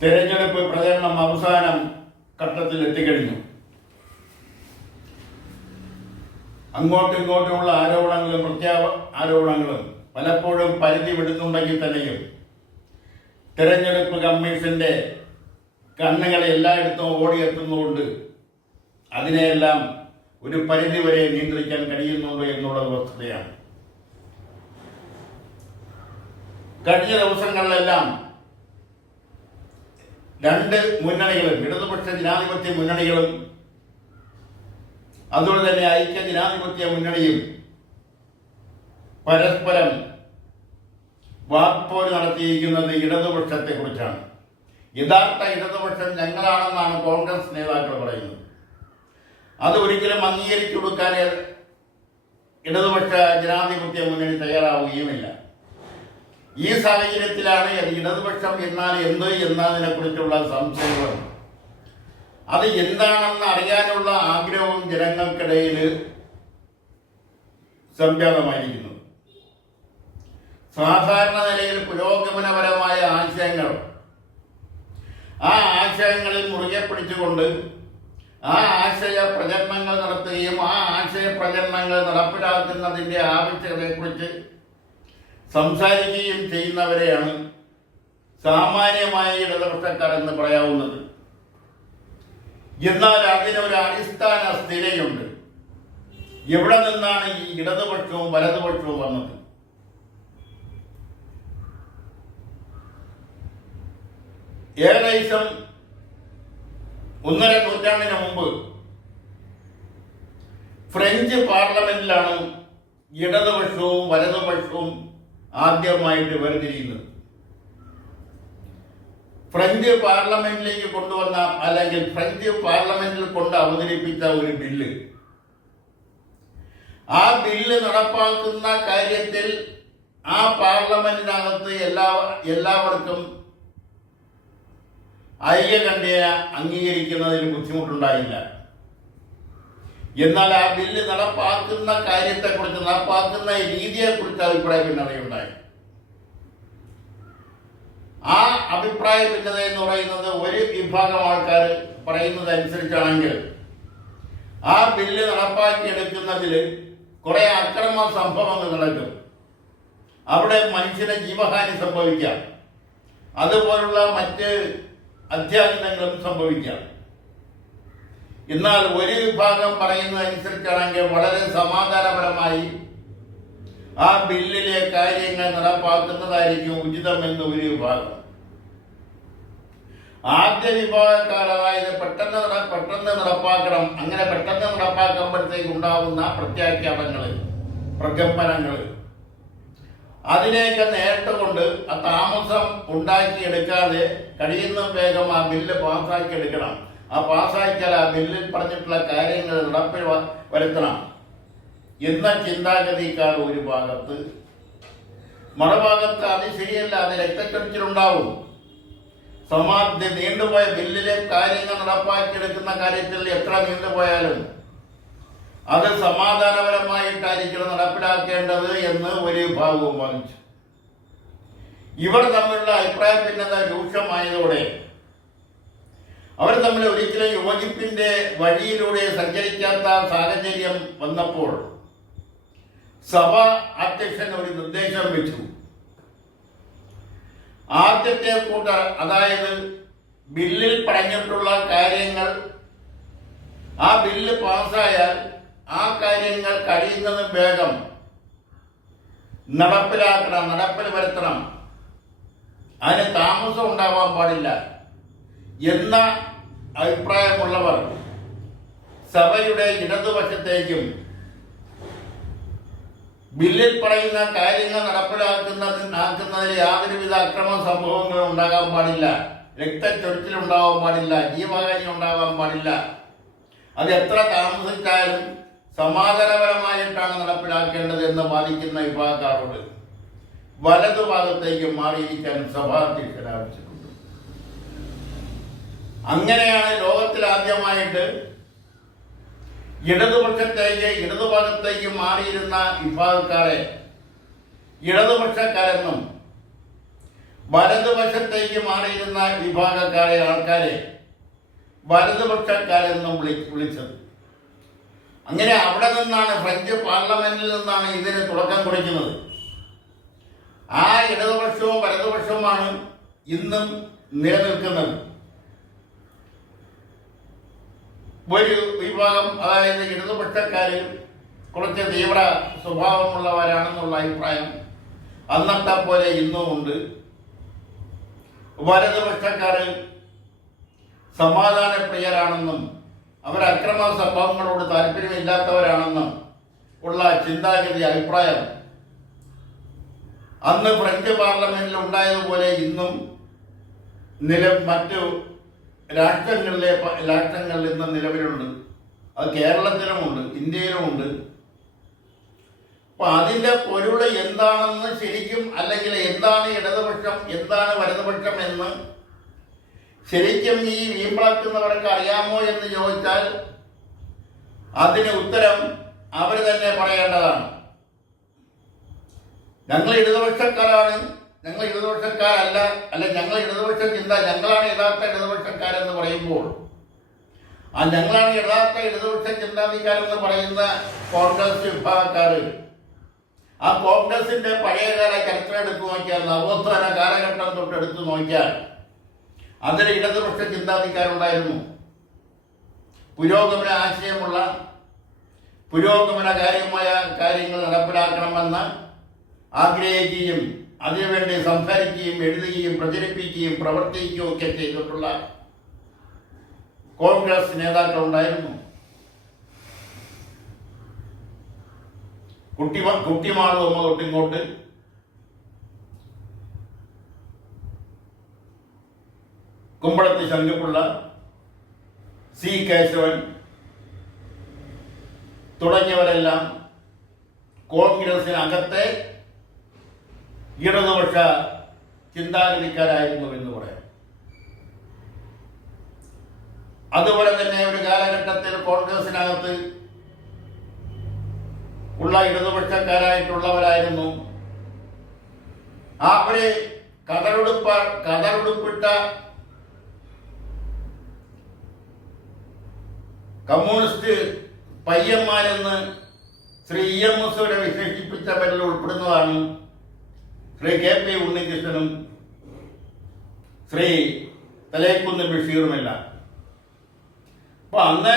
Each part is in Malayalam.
തെരഞ്ഞെടുപ്പ് പ്രചരണം അവസാനം ഘട്ടത്തിൽ എത്തിക്കഴിഞ്ഞു. അങ്ങോട്ടും ഇങ്ങോട്ടുമുള്ള ആരോപണങ്ങളും ആരോപണങ്ങളും പലപ്പോഴും പരിധി വിടുന്നുണ്ടെങ്കിൽ തന്നെയും തെരഞ്ഞെടുപ്പ് കമ്മീഷന്റെ കണ്ണുകൾ എല്ലായിടത്തും ഓടിയെത്തുന്നതുകൊണ്ട് അതിനെയെല്ലാം ഒരു പരിധി വരെ നിയന്ത്രിക്കാൻ കഴിയുന്നുണ്ട് എന്നുള്ളത് വസ്തുതയാണ്. കഴിഞ്ഞ ദിവസങ്ങളിലെല്ലാം രണ്ട് മുന്നണികളും, ഇടതുപക്ഷ ജനാധിപത്യ മുന്നണികളും അതുപോലെ തന്നെ ഐക്യ ജനാധിപത്യ മുന്നണിയും പരസ്പരം വാക്പോര് നടത്തിയിരിക്കുന്നത് ഇടതുപക്ഷത്തെ കുറിച്ചാണ്. യഥാർത്ഥ ഇടതുപക്ഷം ഞങ്ങളാണെന്നാണ് കോൺഗ്രസ് നേതാക്കൾ പറയുന്നത്. അത് ഒരിക്കലും അംഗീകരിച്ചു കൊടുക്കാൻ ഇടതുപക്ഷ ജനാധിപത്യ മുന്നണി തയ്യാറാവുകയുമില്ല. ഈ സാഹചര്യത്തിലാണ് ഇടതുപക്ഷം എന്നാൽ എന്ത് എന്നതിനെ കുറിച്ചുള്ള സംശയങ്ങളും അത് എന്താണെന്ന് അറിയാനുള്ള ആഗ്രഹവും ജനങ്ങൾക്കിടയിൽ സംജാതമായിരിക്കുന്നു. സാധാരണ നിലയിൽ പുരോഗമനപരമായ ആശയങ്ങൾ, ആ ആശയങ്ങളിൽ മുറുകെ പിടിച്ചുകൊണ്ട് ആ ആശയ പ്രചരണങ്ങൾ നടത്തുകയും ആ ആശയ പ്രചരണങ്ങൾ നടപ്പിലാക്കുന്നതിൻ്റെ ആവശ്യകതയെക്കുറിച്ച് സംസാരിക്കുകയും ചെയ്യുന്നവരെയാണ് സാമാന്യമായ ഇടതുപക്ഷക്കാരെന്ന് പറയാവുന്നത്. എന്നാൽ അതിനൊരു അടിസ്ഥാന സ്ഥിരയുണ്ട്. എവിടെ നിന്നാണ് ഈ ഇടതുപക്ഷവും വലതുപക്ഷവും വന്നത്? ഏകദേശം 1.5 നൂറ്റാണ്ടിന് മുമ്പ് ഫ്രഞ്ച് പാർലമെന്റിലാണ് ഇടതുപക്ഷവും വലതുപക്ഷവും ആദ്യമായിട്ട് വേർതിരിയുന്നത്. ഫ്രഞ്ച് പാർലമെന്റിലേക്ക് കൊണ്ടുവന്ന അല്ലെങ്കിൽ ഫ്രഞ്ച് പാർലമെന്റിൽ കൊണ്ട് അവതരിപ്പിച്ച ഒരു ബില്ല്, ആ ബില്ല് നടപ്പാക്കുന്ന കാര്യത്തിൽ ആ പാർലമെന്റിനകത്ത് എല്ലാവർക്കും ഐക്യകണ്ഠേന അംഗീകരിക്കുന്നതിന് ബുദ്ധിമുട്ടുണ്ടായില്ല. എന്നാൽ ആ ബില്ല് നടപ്പാക്കുന്ന കാര്യത്തെക്കുറിച്ച്, നടപ്പാക്കുന്ന രീതിയെക്കുറിച്ച് അഭിപ്രായ ഭിന്നതയുണ്ടായി. ആ അഭിപ്രായ ഭിന്നത എന്ന് പറയുന്നത് ഒരു വിഭാഗം ആൾക്കാർ പറയുന്നത് അനുസരിച്ചാണെങ്കിൽ ആ ബില്ല് നടപ്പാക്കിയെടുക്കുന്നതിൽ കുറെ അക്രമ സംഭവങ്ങൾ നടക്കും. അവിടെ മനുഷ്യന് ജീവഹാനി സംഭവിക്കാം, അതുപോലുള്ള മറ്റ് അത്യാഹിതങ്ങളും സംഭവിക്കാം. എന്നാൽ ഒരു വിഭാഗം പറയുന്നതനുസരിച്ചാണെങ്കിൽ വളരെ സമാധാനപരമായി ആ ബില്ലിലെ കാര്യങ്ങൾ നടപ്പാക്കുന്നതായിരിക്കും ഉചിതമെന്ന് ഒരു വിഭാഗം. ആദ്യ വിഭാഗക്കാർ അതായത് പെട്ടെന്ന് നടപ്പാക്കണം, അങ്ങനെ പെട്ടെന്ന് നടപ്പാക്കുമ്പോഴത്തേക്ക് ഉണ്ടാവുന്ന പ്രത്യാഖ്യാപനങ്ങൾ, പ്രകമ്പനങ്ങൾ, അതിനെയൊക്കെ നേരിട്ടുകൊണ്ട് ആ താമസം ഉണ്ടാക്കിയെടുക്കാതെ കഴിയുന്ന വേഗം ആ ബില്ല് പാസ്സാക്കിയെടുക്കണം. ആ പാസ്സാക്കിയാൽ ആ ബില്ലിൽ പറഞ്ഞിട്ടുള്ള കാര്യങ്ങൾ നടപ്പിൽ വരുത്തണം എന്ന ചിന്താഗതിക്കാർ ഒരു ഭാഗത്ത്. മറുഭാഗത്ത് അത് ശരിയല്ല, അത് രക്തച്ചൊരിച്ചിലുണ്ടാവും. നീണ്ടുപോയ ബില്ലിലെ കാര്യങ്ങൾ നടപ്പാക്കിയെടുക്കുന്ന കാര്യത്തിൽ എത്ര നീണ്ടുപോയാലും അത് സമാധാനപരമായിട്ടായിരിക്കണം നടപ്പിലാക്കേണ്ടത് എന്ന് ഒരു വിഭാഗവും വാദിച്ചു. ഇവർ തമ്മിലുള്ള അഭിപ്രായ ഭിന്നത രൂക്ഷമായതോടെ അവർ തമ്മിൽ ഒരിക്കലും യോജിപ്പിന്റെ വഴിയിലൂടെ സഞ്ചരിക്കാത്ത സാഹചര്യം വന്നപ്പോൾ സഭ അധ്യക്ഷൻ ഒരു നിർദ്ദേശം വെച്ചു. ആദ്യത്തെ കൂട്ടർ, അതായത് ബില്ലിൽ പറഞ്ഞിട്ടുള്ള കാര്യങ്ങൾ, ആ ബില്ല് പാസ്സായാൽ ആ കാര്യങ്ങൾ കഴിയുന്നതും വേഗം നടപ്പിൽ വരുത്തണം, അതിന് താമസം ഉണ്ടാവാൻ പാടില്ല എന്ന അഭിപ്രായമുള്ളവർ സഭയുടെ ഇടതുപക്ഷത്തേക്കും ബില്ലിൽ പറയുന്ന കാര്യങ്ങൾ നടപ്പിലാക്കുന്നതിൽ യാതൊരുവിധ അക്രമ സംഭവങ്ങളും ഉണ്ടാകാൻ പാടില്ല, രക്തച്ചൊരിച്ചിലുണ്ടാവാൻ പാടില്ല, ജീവഹാനി ഉണ്ടാകാൻ പാടില്ല, അത് എത്ര താമസിച്ചാലും സമാധാനപരമായിട്ടാണ് നടപ്പിലാക്കേണ്ടത് എന്ന് വാദിക്കുന്ന വിഭാഗക്കാരോട് വലതുഭാഗത്തേക്ക് മാറിയിരിക്കാൻ സഭാധ്യക്ഷൻ ആവശ്യപ്പെട്ടു. അങ്ങനെയാണ് ലോകത്തിൽ ആദ്യമായിട്ട് ഇടതുഭാഗത്തേക്ക് മാറിയിരുന്ന വിഭാഗക്കാരെ ഇടതുപക്ഷക്കാരെന്നും വലതുപക്ഷത്തേക്ക് മാറിയിരുന്ന ആൾക്കാരെ വലതുപക്ഷക്കാരെന്നും വിളിച്ചത്. അങ്ങനെ അവിടെ നിന്നാണ്, ഫ്രഞ്ച് പാർലമെന്റിൽ നിന്നാണ് ഇതിന് തുടക്കം കുറിക്കുന്നത്. ആ ഇടതുപക്ഷവും വലതുപക്ഷവുമാണ് ഇന്നും നിലനിൽക്കുന്നത്. ഒരു വിഭാഗം, അതായത് ഇടതുപക്ഷക്കാര് കുറച്ച് തീവ്ര സ്വഭാവമുള്ളവരാണെന്നുള്ള അഭിപ്രായം അന്നത്തെ പോലെ ഇന്നും ഉണ്ട്. വലതുപക്ഷക്കാര് സമാധാനപ്രിയരാണെന്നും അവർ അക്രമ സംഭവങ്ങളോട് താല്പര്യമില്ലാത്തവരാണെന്നും ഉള്ള ചിന്താഗതി, അഭിപ്രായം അന്ന് ഫ്രഞ്ച് പാർലമെന്റിൽ ഉണ്ടായതുപോലെ ഇന്നും മറ്റു രാഷ്ട്രങ്ങളിൽ ഇന്ന് നിലവിലുണ്ട്. അത് കേരളത്തിലുമുണ്ട്, ഇന്ത്യയിലുമുണ്ട്. അപ്പൊ അതിന്റെ പൊരുൾ എന്താണെന്ന് ശരിക്കും, അല്ലെങ്കിൽ എന്താണ് ഇടതുപക്ഷം, എന്താണ് വലതുപക്ഷം എന്ന് ശരിക്കും ഈ വീമ്പിളക്കുന്നവർക്ക് അറിയാമോ എന്ന് ചോദിച്ചാൽ അതിന് ഉത്തരം അവർ തന്നെ പറയേണ്ടതാണ്. ഞങ്ങൾ ഇടതുപക്ഷക്കാരാണ്, ഞങ്ങൾ ഇടതുപക്ഷക്കാരല്ല, അല്ല ഞങ്ങൾ ഇടതുപക്ഷ ചിന്ത, ഞങ്ങളാണ് യഥാർത്ഥ ഇടതുപക്ഷക്കാരെന്ന് പറയുമ്പോൾ ആ ഞങ്ങളാണ് യഥാർത്ഥ ഇടതുപക്ഷ ചിന്താധികാരെന്ന് പറയുന്ന കോൺഗ്രസ് വിഭാഗക്കാര്, ആ കോൺഗ്രസിന്റെ പഴയകാല ചരിത്രം എടുത്തു നോക്കിയാൽ, നവോത്ഥാന കാലഘട്ടം തൊട്ട് എടുത്തു നോക്കിയാൽ അതിൽ ഇടതുപക്ഷ ചിന്താധികാരുണ്ടായിരുന്നു. പുരോഗമന ആശയമുള്ള, പുരോഗമനകാര്യമായ കാര്യങ്ങൾ നടപ്പിലാക്കണമെന്ന് ആഗ്രഹിക്കുകയും അതിനുവേണ്ടി സംസാരിക്കുകയും എഴുതുകയും പ്രചരിപ്പിക്കുകയും പ്രവർത്തിക്കുകയും ഒക്കെ ചെയ്തിട്ടുള്ള കോൺഗ്രസ് നേതാക്കളുണ്ടായിരുന്നു. കുട്ടിമാള് തൊട്ടിങ്ങോട്ട് കുമ്പളത്ത് ശങ്കുപിള്ള, സി കേശവൻ തുടങ്ങിയവരെല്ലാം കോൺഗ്രസിനകത്തെ ഇടതുപക്ഷ ചിന്താഗതിക്കാരായിരുന്നു എന്ന് പറയാം. അതുപോലെ തന്നെ ഒരു കാലഘട്ടത്തിൽ കോൺഗ്രസിനകത്ത് ഉള്ള ഇടതുപക്ഷക്കാരായിട്ടുള്ളവരായിരുന്നു അവര് കതറുടുപ്പിട്ട കമ്മ്യൂണിസ്റ്റ് പയ്യന്മാരെന്ന് ശ്രീ EMS വിശേഷിപ്പിച്ചവരിൽ ഉൾപ്പെടുന്നതാണ് ശ്രീ KP ഉണ്ണികൃഷ്ണനും ശ്രീ തലേക്കുന്ന് ബഷീറുമെല്ലാം. അപ്പൊ അന്ന്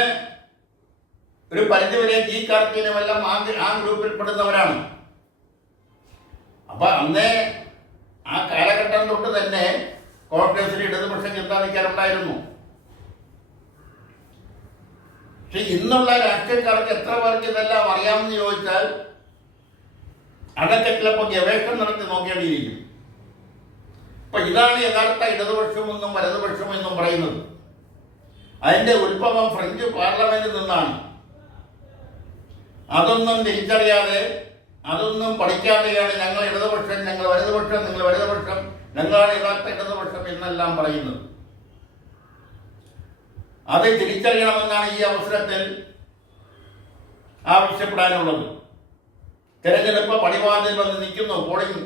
ഒരു പരിധിവരെ ജി കാർത്തികനുമെല്ലാം ആ ഗ്രൂപ്പിൽപ്പെടുന്നവരാണ്. അപ്പൊ അന്ന് ആ കാലഘട്ടം തൊട്ട് തന്നെ കോൺഗ്രസിൽ ഇടതുപക്ഷ ചിന്താധികാരുണ്ടായിരുന്നു. പക്ഷെ ഇന്നുള്ള രാഷ്ട്രീയക്കാർക്ക് എത്ര പേർക്ക് ഇതെല്ലാം അറിയാമെന്ന് ചോദിച്ചാൽ അതൊക്കെ ചിലപ്പോൾ ഗവേഷണം നടത്തി നോക്കേണ്ടിയിരിക്കും. അപ്പൊ ഇതാണ് യഥാർത്ഥ ഇടതുപക്ഷമെന്നും വലതുപക്ഷമെന്നും പറയുന്നത്. അതിന്റെ ഉത്ഭവം ഫ്രഞ്ച് പാർലമെന്റിൽ നിന്നാണ്. അതൊന്നും തിരിച്ചറിയാതെ, അതൊന്നും പഠിക്കാതെയാണ് ഞങ്ങൾ ഇടതുപക്ഷം, ഞങ്ങൾ വലതുപക്ഷം, നിങ്ങൾ വലതുപക്ഷം, ഞങ്ങളാണ് യഥാർത്ഥ ഇടതുപക്ഷം എന്നെല്ലാം പറയുന്നത്. അത് തിരിച്ചറിയണമെന്നാണ് ഈ അവസരത്തിൽ ആവശ്യപ്പെടാനുള്ളത്. തെരഞ്ഞെടുപ്പ് പടിവാതിൽ വന്ന് നിൽക്കുന്നു. പോളിംഗ്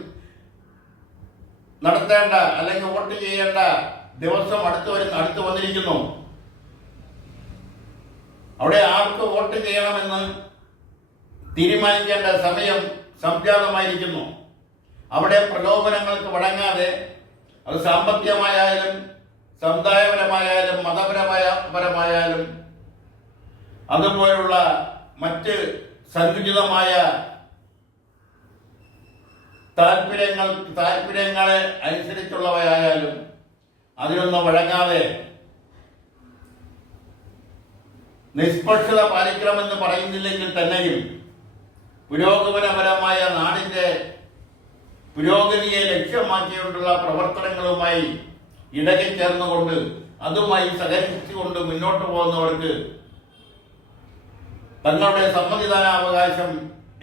നടത്തേണ്ട അല്ലെങ്കിൽ വോട്ട് ചെയ്യേണ്ട ദിവസം അടുത്ത് വന്നിരിക്കുന്നു. അവിടെ ആർക്ക് വോട്ട് ചെയ്യണമെന്ന് തീരുമാനിക്കേണ്ട സമയം സംജാതമായിരിക്കുന്നു. അവിടെ പ്രലോഭനങ്ങൾക്ക് വഴങ്ങാതെ, അത് സാമ്പത്തികമായാലും സമുദായപരമായാലും മതപരമായാലും അതുപോലുള്ള മറ്റ് സങ്കുചിതമായ താല്പര്യങ്ങളെ അനുസരിച്ചുള്ളവയായാലും അതിനൊന്നും വഴങ്ങാതെ നിഷ്പക്ഷത പാലിക്കണമെന്ന് പറയുന്നില്ലെങ്കിൽ തന്നെയും പുരോഗമനപരമായ നാടിന്റെ പുരോഗതിയെ ലക്ഷ്യമാക്കിക്കൊണ്ടുള്ള പ്രവർത്തനങ്ങളുമായി ഇടകിച്ചേർന്നുകൊണ്ട്, അതുമായി സഹകരിച്ചുകൊണ്ട് മുന്നോട്ട് പോകുന്നവർക്ക് തങ്ങളുടെ സമ്മതിദാനാവകാശം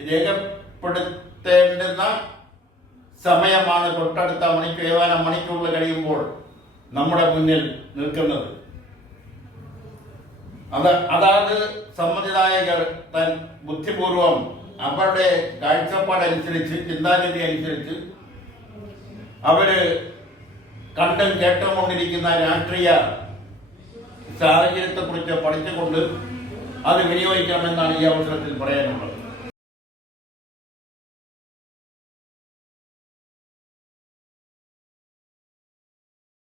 രേഖപ്പെടുത്തേണ്ടുന്ന സമയമാണ് തൊട്ടടുത്ത ഏതാനും മണിക്കൂറിൽ കഴിയുമ്പോൾ നമ്മുടെ മുന്നിൽ നിൽക്കുന്നത്. അതാത് സമ്മതിദായകർ തൻ ബുദ്ധിപൂർവം അവരുടെ കാഴ്ചപ്പാടനുസരിച്ച്, ചിന്താഗതി അനുസരിച്ച് അവര് കണ്ടും കേട്ടും കൊണ്ടിരിക്കുന്ന രാഷ്ട്രീയ സാഹചര്യത്തെക്കുറിച്ച് പഠിച്ചുകൊണ്ട് അത് വിനിയോഗിക്കണമെന്നാണ് ഈ അവസരത്തിൽ പറയാനുള്ളത്.